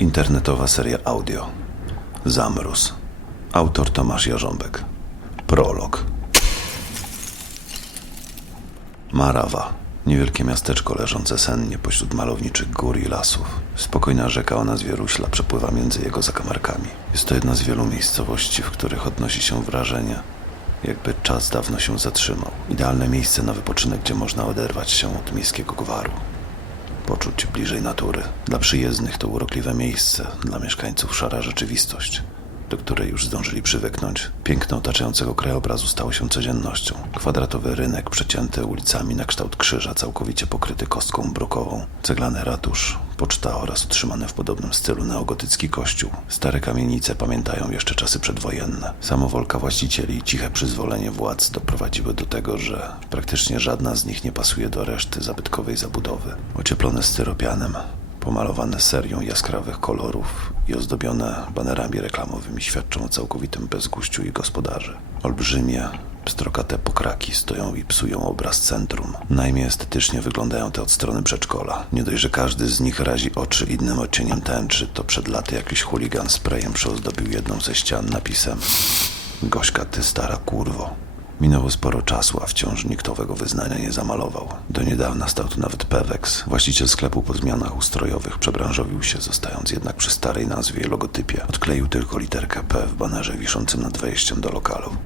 Internetowa seria audio. Zamróz. Autor Tomasz Jarząbek. Prolog. Marawa. Niewielkie miasteczko leżące sennie pośród malowniczych gór i lasów. Spokojna rzeka o nazwie Ruśla przepływa między jego zakamarkami. Jest to jedna z wielu miejscowości, w których odnosi się wrażenie, jakby czas dawno się zatrzymał. Idealne miejsce na wypoczynek, gdzie można oderwać się od miejskiego gwaru poczuć bliżej natury. Dla przyjezdnych to urokliwe miejsce, dla mieszkańców szara rzeczywistość, do której już zdążyli przywyknąć. Piękno otaczającego krajobrazu stało się codziennością. Kwadratowy rynek przecięty ulicami na kształt krzyża, całkowicie pokryty kostką brukową, ceglany ratusz, poczta oraz utrzymany w podobnym stylu neogotycki kościół. Stare kamienice pamiętają jeszcze czasy przedwojenne. Samowolka właścicieli i ciche przyzwolenie władz doprowadziły do tego, że praktycznie żadna z nich nie pasuje do reszty zabytkowej zabudowy. Ocieplone styropianem, pomalowane serią jaskrawych kolorów i ozdobione banerami reklamowymi świadczą o całkowitym bezguściu ich gospodarzy. Olbrzymie, pstrokate pokraki stoją i psują obraz centrum. Najmniej estetycznie wyglądają te od strony przedszkola. Nie dość, że każdy z nich razi oczy innym odcieniem tęczy, to przed laty jakiś chuligan sprayem przyozdobił jedną ze ścian napisem Gośka, ty stara kurwo. Minęło sporo czasu, a wciąż nikt owego wyznania nie zamalował. Do niedawna stał tu nawet Pewex. Właściciel sklepu po zmianach ustrojowych przebranżowił się, zostając jednak przy starej nazwie i logotypie. Odkleił tylko literkę P w banerze wiszącym nad wejściem do lokalu.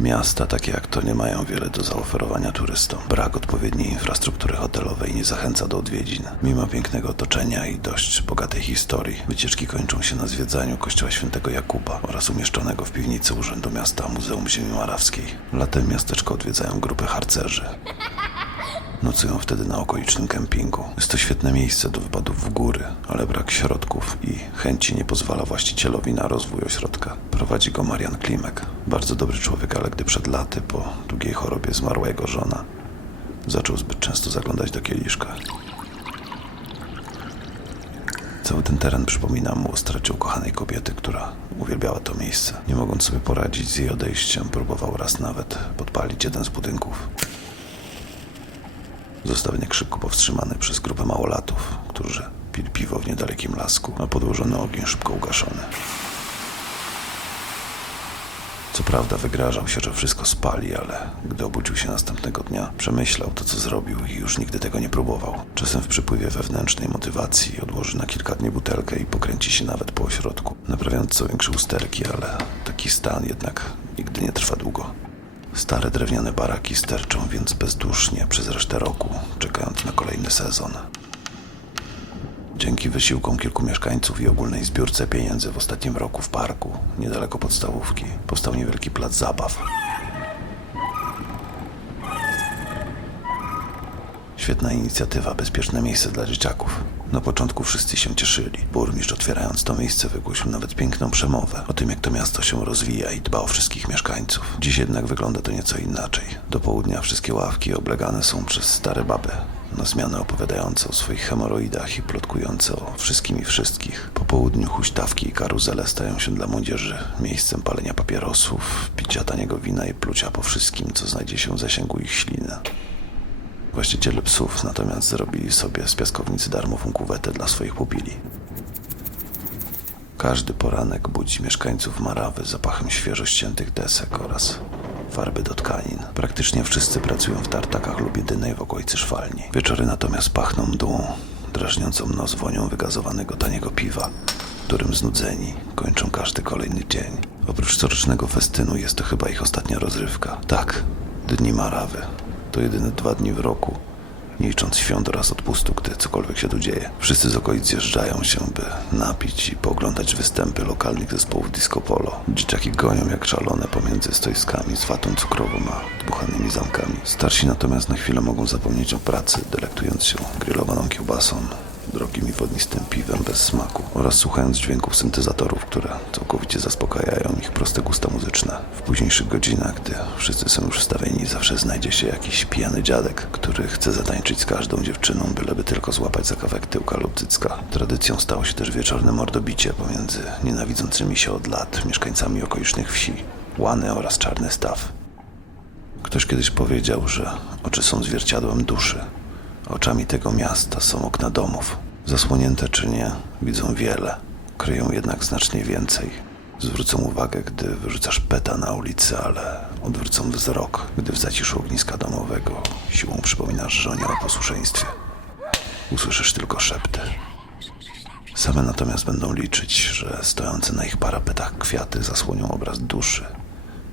Miasta takie jak to nie mają wiele do zaoferowania turystom. Brak odpowiedniej infrastruktury hotelowej nie zachęca do odwiedzin. Mimo pięknego otoczenia i dość bogatej historii, wycieczki kończą się na zwiedzaniu kościoła świętego Jakuba oraz umieszczonego w piwnicy Urzędu Miasta Muzeum Ziemi Marawskiej. Latem miasteczko odwiedzają grupy harcerzy. Nocują wtedy na okolicznym kempingu. Jest to świetne miejsce do wypadów w góry, ale brak środków i chęci nie pozwala właścicielowi na rozwój ośrodka. Prowadzi go Marian Klimek. Bardzo dobry człowiek, ale gdy przed laty po długiej chorobie zmarła jego żona, zaczął zbyt często zaglądać do kieliszka. Cały ten teren przypomina mu o stracie ukochanej kobiety, która uwielbiała to miejsce. Nie mogąc sobie poradzić z jej odejściem, próbował raz nawet podpalić jeden z budynków. Został jednak szybko powstrzymany przez grupę małolatów, którzy pili piwo w niedalekim lasku, a podłożony ogień szybko ugaszony. Co prawda wygrażał się, że wszystko spali, ale gdy obudził się następnego dnia, przemyślał to, co zrobił i już nigdy tego nie próbował. Czasem w przypływie wewnętrznej motywacji odłoży na kilka dni butelkę i pokręci się nawet po ośrodku, naprawiając co większe usterki, ale taki stan jednak nigdy nie trwa długo. Stare drewniane baraki sterczą więc bezdusznie przez resztę roku, czekając na kolejny sezon. Dzięki wysiłkom kilku mieszkańców i ogólnej zbiórce pieniędzy w ostatnim roku w parku, niedaleko podstawówki, powstał niewielki plac zabaw. Świetna inicjatywa, bezpieczne miejsce dla dzieciaków. Na początku wszyscy się cieszyli. Burmistrz otwierając to miejsce wygłosił nawet piękną przemowę o tym, jak to miasto się rozwija i dba o wszystkich mieszkańców. Dziś jednak wygląda to nieco inaczej. Do południa wszystkie ławki oblegane są przez stare baby. Na zmianę opowiadające o swoich hemoroidach i plotkujące o wszystkim i wszystkich. Po południu huśtawki i karuzele stają się dla młodzieży miejscem palenia papierosów, picia taniego wina i plucia po wszystkim, co znajdzie się w zasięgu ich śliny. Właściciele psów natomiast zrobili sobie z piaskownicy darmową kuwetę dla swoich pupili. Każdy poranek budzi mieszkańców Marawy zapachem świeżo ściętych desek oraz farby do tkanin. Praktycznie wszyscy pracują w tartakach lub jedynej w okolicy szwalni. Wieczory natomiast pachną mdłą, drażniącą nos wonią wygazowanego taniego piwa, którym znudzeni kończą każdy kolejny dzień. Oprócz corocznego festynu jest to chyba ich ostatnia rozrywka. Tak, Dni Marawy. To jedyne dwa dni w roku, nie licząc świąt oraz odpustu, gdy cokolwiek się tu dzieje. Wszyscy z okolic zjeżdżają się, by napić i pooglądać występy lokalnych zespołów disco polo. Dzieciaki gonią jak szalone pomiędzy stoiskami z watą cukrową a dmuchanymi zamkami. Starsi natomiast na chwilę mogą zapomnieć o pracy, delektując się grillowaną kiełbasą, drogim i wodnistym piwem bez smaku oraz słuchając dźwięków syntezatorów, które całkowicie zaspokajają ich proste gusta muzyczne. W późniejszych godzinach, gdy wszyscy są już wstawieni, zawsze znajdzie się jakiś pijany dziadek, który chce zatańczyć z każdą dziewczyną, byleby tylko złapać za kawałek tyłka lub cycka. Tradycją stało się też wieczorne mordobicie pomiędzy nienawidzącymi się od lat mieszkańcami okolicznych wsi, Łany oraz Czarny Staw. Ktoś kiedyś powiedział, że oczy są zwierciadłem duszy. Oczami tego miasta są okna domów. Zasłonięte czy nie, widzą wiele. Kryją jednak znacznie więcej. Zwrócą uwagę, gdy wyrzucasz peta na ulicy, ale odwrócą wzrok, gdy w zaciszu ogniska domowego siłą przypominasz żonie o posłuszeństwie. Usłyszysz tylko szepty. Same natomiast będą liczyć, że stojące na ich parapetach kwiaty zasłonią obraz duszy,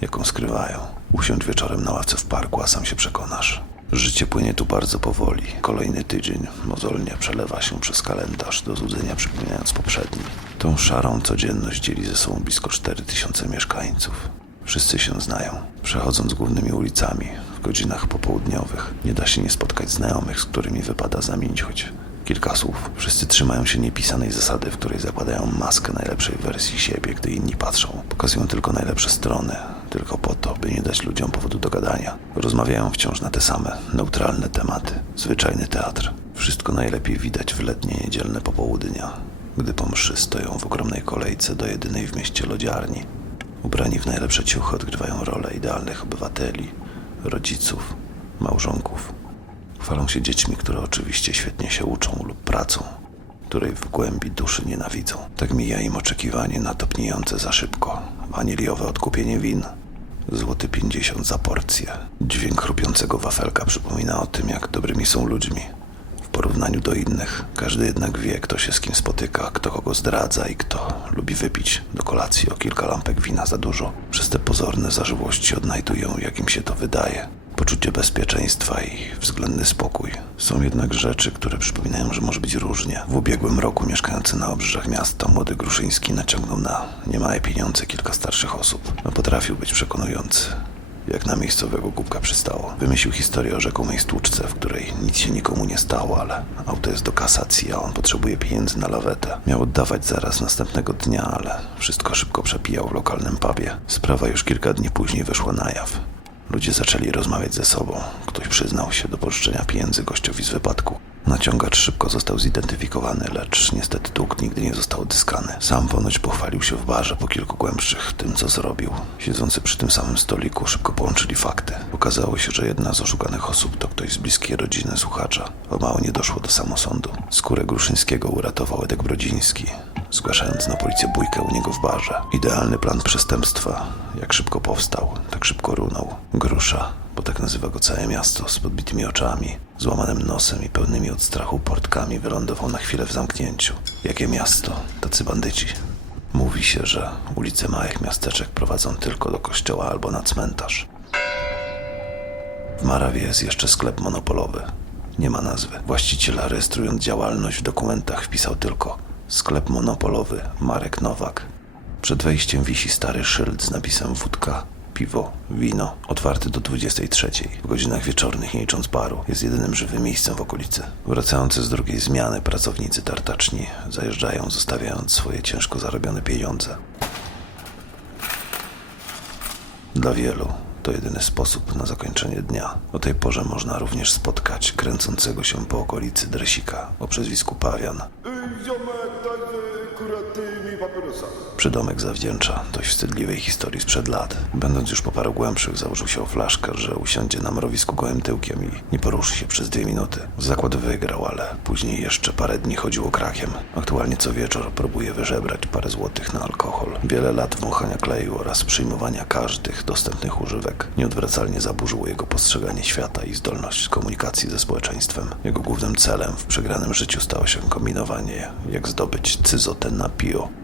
jaką skrywają. Usiądź wieczorem na ławce w parku, a sam się przekonasz. Życie płynie tu bardzo powoli. Kolejny tydzień mozolnie przelewa się przez kalendarz, do złudzenia przypominając poprzedni. Tą szarą codzienność dzieli ze sobą blisko 4000 mieszkańców. Wszyscy się znają. Przechodząc głównymi ulicami w godzinach popołudniowych, nie da się nie spotkać znajomych, z którymi wypada zamienić choć kilka słów. Wszyscy trzymają się niepisanej zasady, w której zakładają maskę najlepszej wersji siebie, gdy inni patrzą. Pokazują tylko najlepsze strony, tylko po to, by nie dać ludziom powodu do gadania. Rozmawiają wciąż na te same, neutralne tematy. Zwyczajny teatr. Wszystko najlepiej widać w letnie niedzielne popołudnia, gdy po mszy stoją w ogromnej kolejce do jedynej w mieście lodziarni. Ubrani w najlepsze ciuchy odgrywają rolę idealnych obywateli, rodziców, małżonków. Chwalą się dziećmi, które oczywiście świetnie się uczą lub pracą, której w głębi duszy nienawidzą. Tak mija im oczekiwanie na topniejące za szybko, waniliowe odkupienie win. Złoty pięćdziesiąt za porcję. Dźwięk chrupiącego wafelka przypomina o tym, jak dobrymi są ludźmi. W porównaniu do innych, każdy jednak wie, kto się z kim spotyka, kto kogo zdradza i kto lubi wypić do kolacji o kilka lampek wina za dużo. Przez te pozorne zażyłości odnajdują, jak im się to wydaje. Poczucie bezpieczeństwa i względny spokój. Są jednak rzeczy, które przypominają, że może być różnie. W ubiegłym roku mieszkający na obrzeżach miasta młody Gruszyński naciągnął na niemałe pieniądze kilka starszych osób. No potrafił być przekonujący. Jak na miejscowego głupka przystało. Wymyślił historię o rzekomej stłuczce, w której nic się nikomu nie stało, ale auto jest do kasacji, a on potrzebuje pieniędzy na lawetę. Miał oddawać zaraz następnego dnia, ale wszystko szybko przepijał w lokalnym pubie. Sprawa już kilka dni później wyszła na jaw. Ludzie zaczęli rozmawiać ze sobą. Ktoś przyznał się do pożyczenia pieniędzy gościowi z wypadku. Naciągacz szybko został zidentyfikowany, lecz niestety dług nigdy nie został odzyskany. Sam ponoć pochwalił się w barze po kilku głębszych tym, co zrobił. Siedzący przy tym samym stoliku szybko połączyli fakty. Okazało się, że jedna z oszukanych osób to ktoś z bliskiej rodziny słuchacza. O mało nie doszło do samosądu. Skórę Gruszyńskiego uratował Edek Brodziński, zgłaszając na policję bójkę u niego w barze. Idealny plan przestępstwa. Jak szybko powstał, tak szybko runął. Grusza, bo tak nazywa go całe miasto, z podbitymi oczami, złamanym nosem i pełnymi od strachu portkami wylądował na chwilę w zamknięciu. Jakie miasto? Tacy bandyci. Mówi się, że ulice małych miasteczek prowadzą tylko do kościoła albo na cmentarz. W Marawie jest jeszcze sklep monopolowy. Nie ma nazwy. Właściciel rejestrując działalność w dokumentach wpisał tylko sklep monopolowy Marek Nowak. Przed wejściem wisi stary szyld z napisem wódka, piwo, wino. Otwarty do 23. W godzinach wieczornych, nie licząc baru, jest jedynym żywym miejscem w okolicy. Wracający z drugiej zmiany pracownicy tartaczni zajeżdżają, zostawiając swoje ciężko zarobione pieniądze. Dla wielu to jedyny sposób na zakończenie dnia. O tej porze można również spotkać kręcącego się po okolicy dresika o przezwisku Pawian. Ej, Przydomek zawdzięcza dość wstydliwej historii sprzed lat. Będąc już po paru głębszych, założył się o flaszkę, że usiądzie na mrowisku gołym tyłkiem i nie poruszy się przez dwie minuty. Zakład wygrał, ale później jeszcze parę dni chodził okrakiem. Aktualnie co wieczór próbuje wyżebrać parę złotych na alkohol. Wiele lat wąchania kleju oraz przyjmowania każdych dostępnych używek nieodwracalnie zaburzyło jego postrzeganie świata i zdolność komunikacji ze społeczeństwem. Jego głównym celem w przegranym życiu stało się kombinowanie, jak zdobyć cyzotę na pio.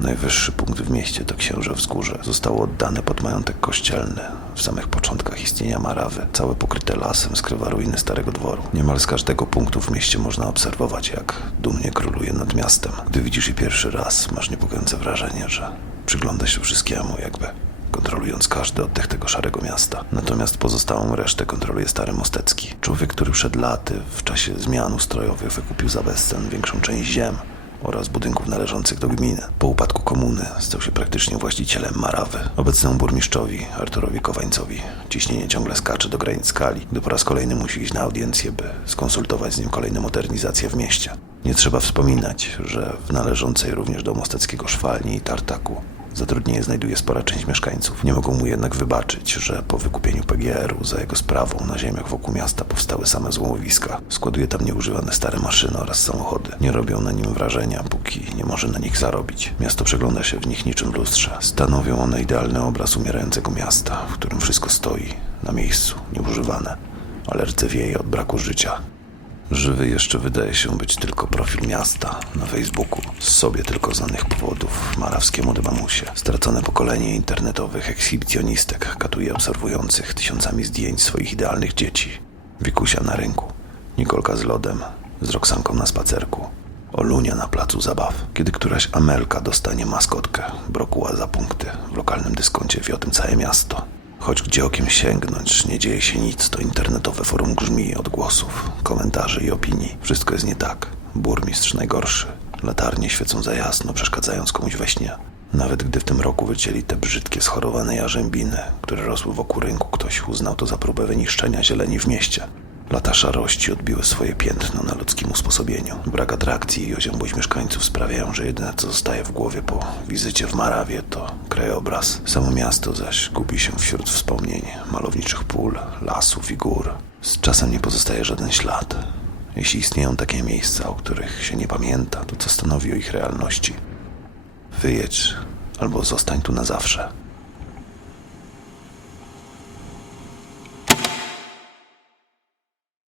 Najwyższy punkt w mieście to Księże Wzgórze. Zostało oddane pod majątek kościelny. W samych początkach istnienia Marawy, całe pokryte lasem, skrywa ruiny starego dworu. Niemal z każdego punktu w mieście można obserwować, jak dumnie króluje nad miastem. Gdy widzisz je pierwszy raz, masz niepokojące wrażenie, że przygląda się wszystkiemu, jakby kontrolując każdy oddech tego szarego miasta. Natomiast pozostałą resztę kontroluje stary Mostecki. Człowiek, który przed laty, w czasie zmian ustrojowych, wykupił za bezcen większą część ziem oraz budynków należących do gminy. Po upadku komuny stał się praktycznie właścicielem Marawy. Obecnemu burmistrzowi, Arturowi Kowańcowi, ciśnienie ciągle skacze do granic skali, gdy po raz kolejny musi iść na audiencję, by skonsultować z nim kolejne modernizacje w mieście. Nie trzeba wspominać, że w należącej również do Mosteckiego szwalni i tartaku Zatrudnienie znajduje spora część mieszkańców. Nie mogą mu jednak wybaczyć, że po wykupieniu PGR-u za jego sprawą na ziemiach wokół miasta powstały same złomowiska. Składuje tam nieużywane stare maszyny oraz samochody. Nie robią na nim wrażenia, póki nie może na nich zarobić. Miasto przegląda się w nich niczym lustrze. Stanowią one idealny obraz umierającego miasta, w którym wszystko stoi, na miejscu, nieużywane, ale rdzewieje od braku życia. Żywy jeszcze wydaje się być tylko profil miasta na Facebooku. Z sobie tylko znanych powodów marawskiemu dywamusie. Stracone pokolenie internetowych ekshibicjonistek katuje obserwujących tysiącami zdjęć swoich idealnych dzieci. Wikusia na rynku, Nikolka z lodem, z Roxanką na spacerku. Olunia na placu zabaw, kiedy któraś Amelka dostanie maskotkę, brokuła za punkty. W lokalnym dyskoncie wie o tym całe miasto. Choć gdzie okiem sięgnąć, nie dzieje się nic, to internetowe forum grzmi odgłosów, komentarzy i opinii. Wszystko jest nie tak. Burmistrz najgorszy. Latarnie świecą za jasno, przeszkadzając komuś we śnie. Nawet gdy w tym roku wycięli te brzydkie, schorowane jarzębiny, które rosły wokół rynku, ktoś uznał to za próbę wyniszczenia zieleni w mieście. Lata szarości odbiły swoje piętno na ludzkim usposobieniu. Brak atrakcji i oziębłość mieszkańców sprawiają, że jedyne co zostaje w głowie po wizycie w Marawie to krajobraz. Samo miasto zaś gubi się wśród wspomnień malowniczych pól, lasów i gór. Z czasem nie pozostaje żaden ślad. Jeśli istnieją takie miejsca, o których się nie pamięta, to co stanowi o ich realności? Wyjedź albo zostań tu na zawsze.